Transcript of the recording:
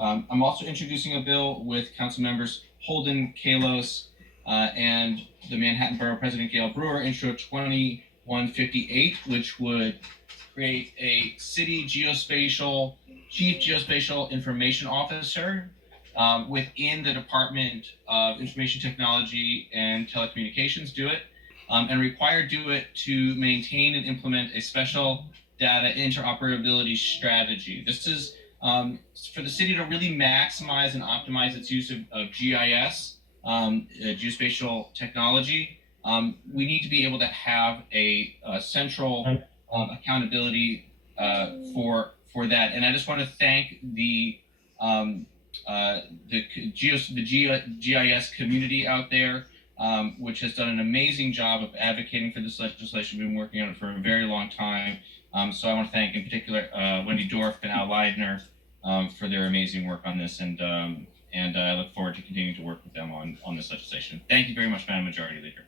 I'm also introducing a bill with Council Members Holden, Kalos, and the Manhattan Borough President Gail Brewer, Intro 2158, which would create a city geospatial, chief geospatial information officer within the Department of Information Technology and Telecommunications, DoITT, and require DoITT to maintain and implement a special data interoperability strategy. This is for the city to really maximize and optimize its use of GIS, geospatial technology. We need to be able to have a central accountability for that. And I just want to thank the GIS community out there, which has done an amazing job of advocating for this legislation. We've been working on it for a very long time. So I want to thank, in particular, Wendy Dorf and Al Leidner for their amazing work on this, and I look forward to continuing to work with them on this legislation. Thank you very much, Madam Majority Leader.